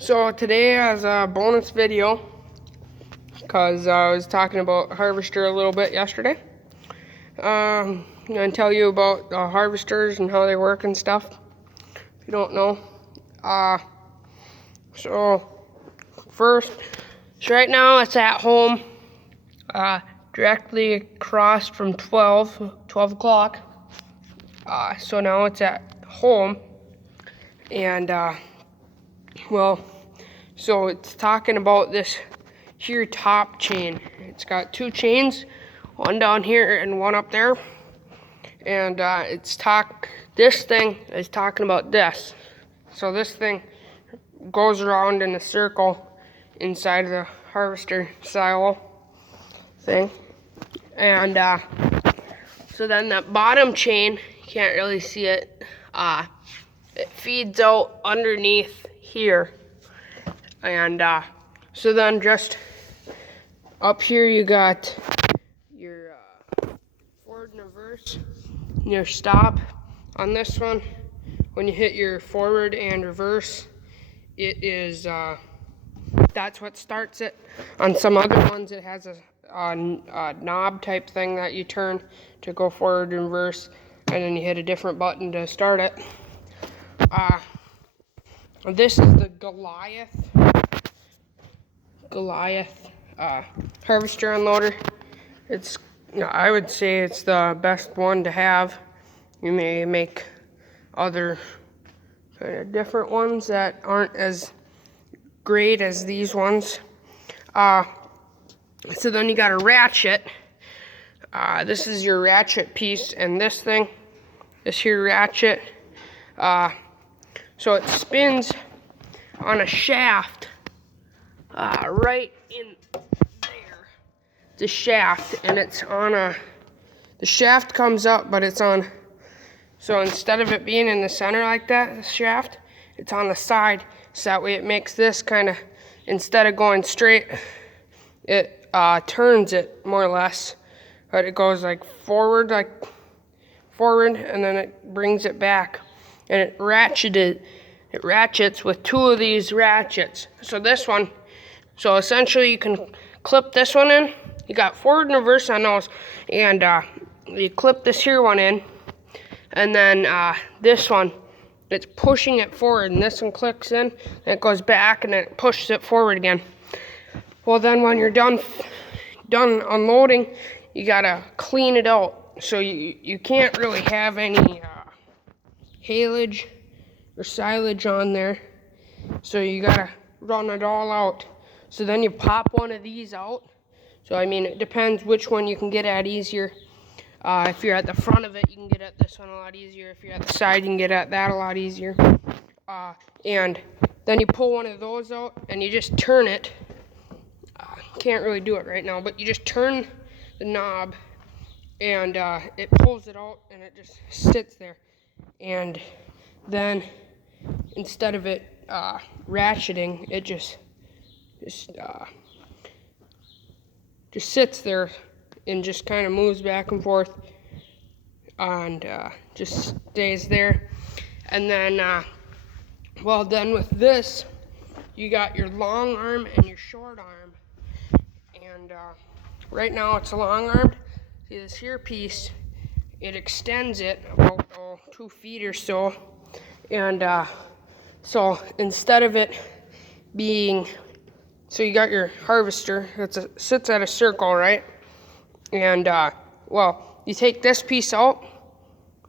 So today as a bonus video, because I was talking about Harvastor a little bit yesterday, I'm going to tell you about harvesters and how they work and stuff, if you don't know. So right now it's at home, directly across from 12 o'clock. So now it's at home, and so it's talking about this here top chain. It's got two chains, one down here and one up there, and this thing is talking about this. So this thing goes around in a circle inside of the harvester silo thing, and so then that bottom chain, you can't really see it, it feeds out underneath here. And so then just up here you got your forward and reverse, and your stop. On this one, when you hit your forward and reverse, it is that's what starts it. On some other ones it has a knob type thing that you turn to go forward and reverse, and then you hit a different button to start it. This is the Goliath harvester unloader. It's, I would say it's the best one to have. You may make other kind of different ones that aren't as great as these ones. So then you got a ratchet. This is your ratchet piece, and this here ratchet, so it spins on a shaft right in there. The shaft, and it's on the shaft comes up, but it's on, so instead of it being in the center like that, the shaft, it's on the side, so that way it makes this kind of, instead of going straight, it turns it more or less, but it goes like forward, and then it brings it back, and it ratchets with two of these ratchets. So this one, so essentially you can clip this one in. You got forward and reverse on those, and you clip this here one in, and then this one, it's pushing it forward, and this one clicks in, and it goes back, and then it pushes it forward again. Well, then when you're done unloading, you gotta clean it out. So you can't really have any haylage or silage on there, so you gotta run it all out. So then you pop one of these out. So I mean, it depends which one you can get at easier. If you're at the front of it, you can get at this one a lot easier. If you're at the side, you can get at that a lot easier. And then you pull one of those out, and you just turn it. Can't really do it right now, but you just turn the knob, and it pulls it out, and it just sits there. And then instead of it ratcheting, it just sits there and just kind of moves back and forth, and just stays there. And then then with this, you got your long arm and your short arm, and right now it's long armed. See this here piece, it extends it about 2 feet or so, and so instead of it being, so you got your harvester that sits at a circle, right? And you take this piece out,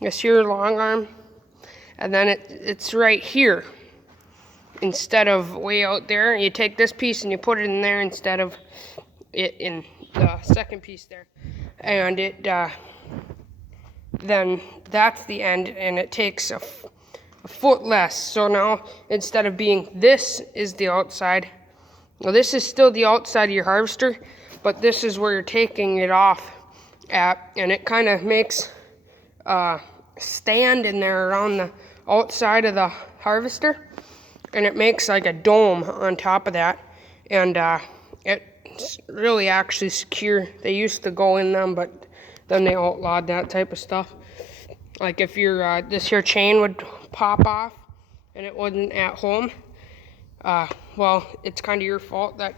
this here long arm, and then it's right here instead of way out there. You take this piece and you put it in there instead of it in the second piece there, and it then that's the end, and it takes a foot less. So now instead of being, this is the outside, well, this is still the outside of your harvester, but this is where you're taking it off at, and it kind of makes a stand in there around the outside of the harvester, and it makes like a dome on top of that, and it's really actually secure. They used to go in them, but then they outlawed that type of stuff. Like if your this here chain would pop off and it wasn't at home, well, it's kind of your fault that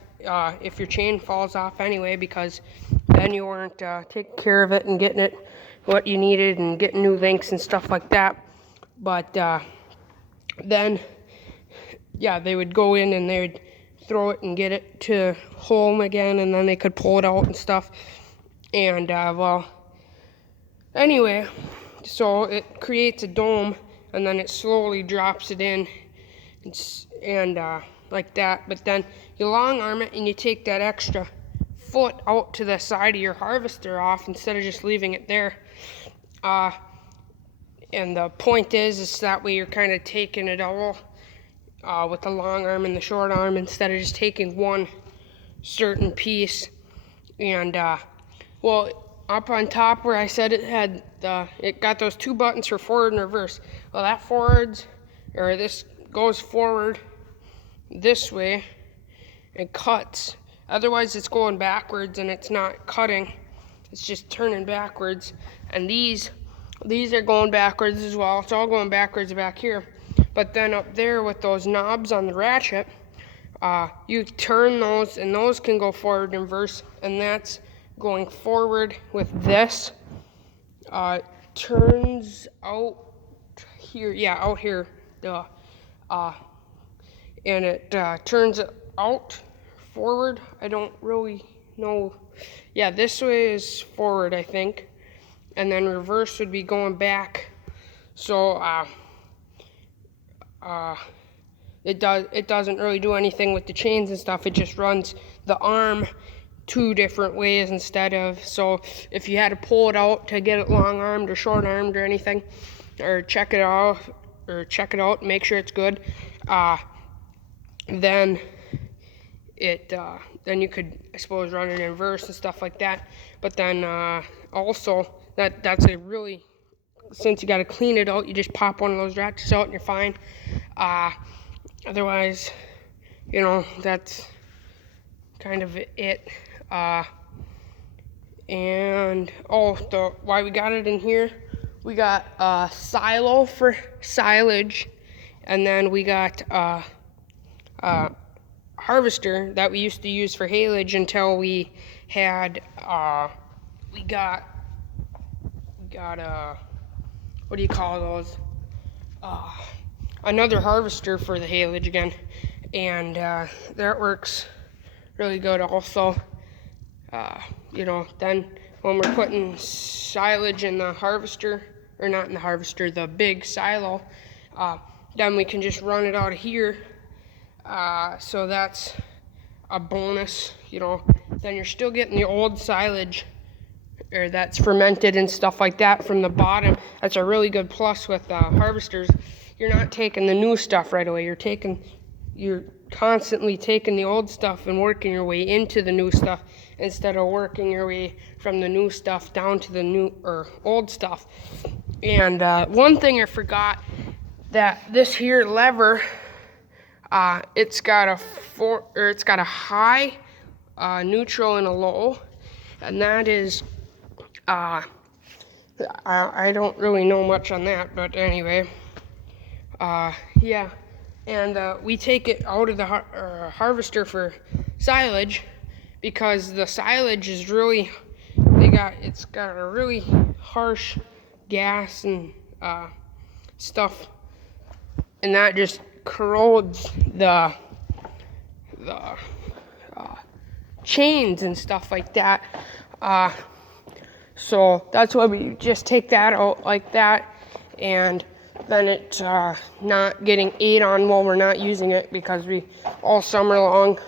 if your chain falls off anyway, because then you weren't taking care of it and getting it what you needed and getting new links and stuff like that. But then, yeah, they would go in and they would throw it and get it to home again, and then they could pull it out and stuff. And well, anyway, so it creates a dome, and then it slowly drops it in, and like that. But then you long arm it and you take that extra foot out to the side of your harvester off instead of just leaving it there. And the point is that way you're kind of taking it all with the long arm and the short arm instead of just taking one certain piece. And well, up on top where I said it had it got those two buttons for forward and reverse. Well, that this goes forward this way and cuts. Otherwise it's going backwards and it's not cutting, it's just turning backwards. And these are going backwards as well. It's all going backwards back here. But then up there with those knobs on the ratchet, you turn those, and those can go forward and reverse, and that's going forward with this. Turns out here, yeah, out here, and it turns out forward. I don't really know. Yeah, this way is forward, I think, and then reverse would be going back. So it doesn't really do anything with the chains and stuff. It just runs the arm two different ways instead of. So if you had to pull it out to get it long armed or short armed or anything, or check it out, make sure it's good, then you could, I suppose, run it in reverse and stuff like that. But then also that's a really, since you got to clean it out, you just pop one of those ratchets out and you're fine. Otherwise, you know, that's kind of it. And why we got it in here, we got a silo for silage, and then we got harvester that we used to use for haylage until we had we got what do you call those, another harvester for the haylage again, and that works really good also. You know, then when we're putting silage in the harvester, or not in the harvester, the big silo, then we can just run it out of here. So that's a bonus, you know. Then you're still getting the old silage, or that's fermented and stuff like that from the bottom. That's a really good plus with harvesters. You're not taking the new stuff right away. You're constantly taking the old stuff and working your way into the new stuff instead of working your way from the new stuff down to the new or old stuff. And one thing I forgot, that this here lever, it's got a high, neutral, and a low, and that is I don't really know much on that, but anyway, yeah. And we take it out of the harvester for silage, because the silage is really, it's got a really harsh gas and stuff, and that just corrodes the chains and stuff like that. So that's why we just take that out like that, and then it's not getting ate on while we're not using it, because we all summer long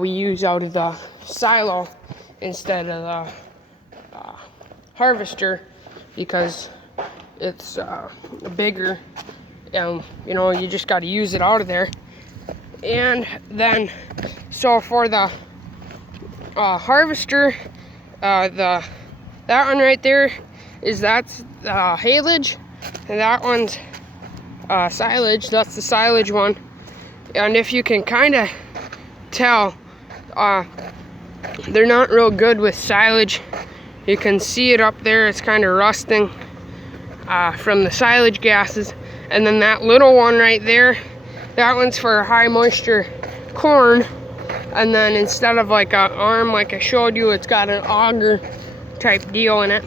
we use out of the silo instead of the harvester, because it's bigger, and you know, you just got to use it out of there. And then so for the harvester, that one right there that's haylage, and that one's silage. That's the silage one. And if you can kind of tell, they're not real good with silage. You can see it up there, it's kind of rusting from the silage gases. And then that little one right there, That one's for high moisture corn. And then instead of like an arm like I showed you, it's got an auger type deal in it.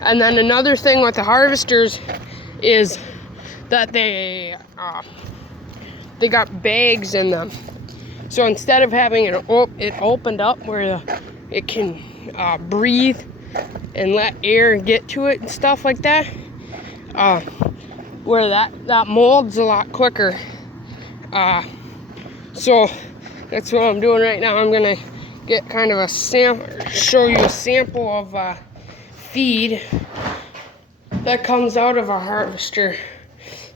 And then another thing with the harvesters is that they got bags in them. So instead of having it opened up where it can breathe and let air get to it and stuff like that, where that molds a lot quicker. So that's what I'm doing right now. I'm gonna get kind of a sample, show you a sample of feed that comes out of a harvester.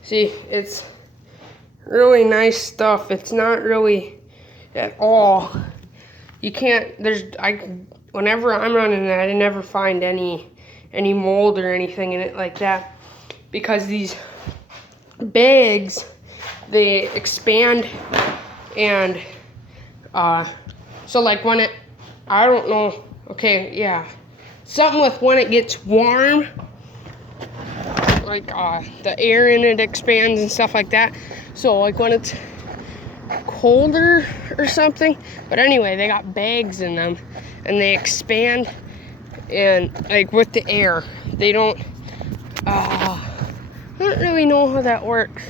See, it's really nice stuff. It's not really at all. You can't. Whenever I'm running it, I never find any mold or anything in it like that, because these bags, they expand. And so like when I don't know, okay, yeah, something with when it gets warm, like the air in it expands and stuff like that. So like when it's colder or something, but anyway, they got bags in them and they expand, and like with the air, they don't, I don't really know how that works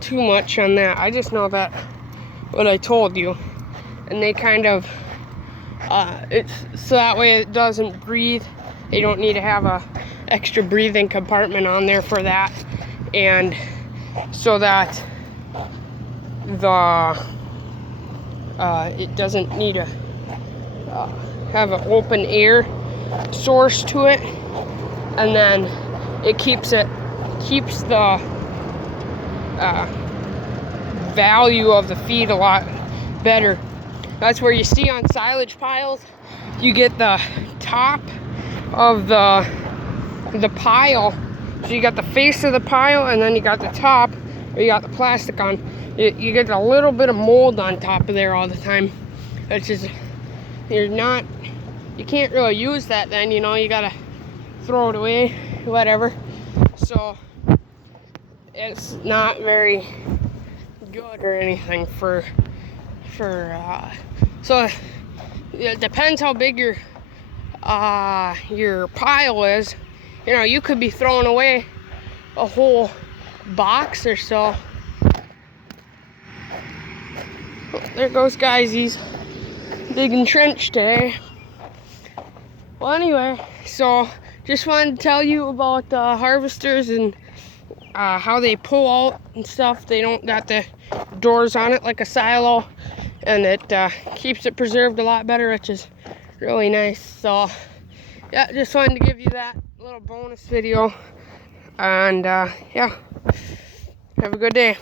too much on that. I just know that what I told you, and they kind of it's so that way it doesn't breathe. They don't need to have a extra breathing compartment on there for that, and so that it doesn't need to have an open air source to it, and then it keeps the value of the feed a lot better. That's where you see on silage piles, you get the top of the pile. So you got the face of the pile, and then you got the top, or you got the plastic on. You get a little bit of mold on top of there all the time. It's just, you can't really use that then, you know, you gotta throw it away, whatever. So it's not very good or anything so it depends how big your pile is. You know, you could be throwing away a whole box or so. Oh, there goes guys, he's digging trench today. Well, anyway, so just wanted to tell you about the harvesters and how they pull out and stuff. They don't got the doors on it like a silo, and it keeps it preserved a lot better, which is really nice. So yeah, just wanted to give you that little bonus video, and yeah, have a good day.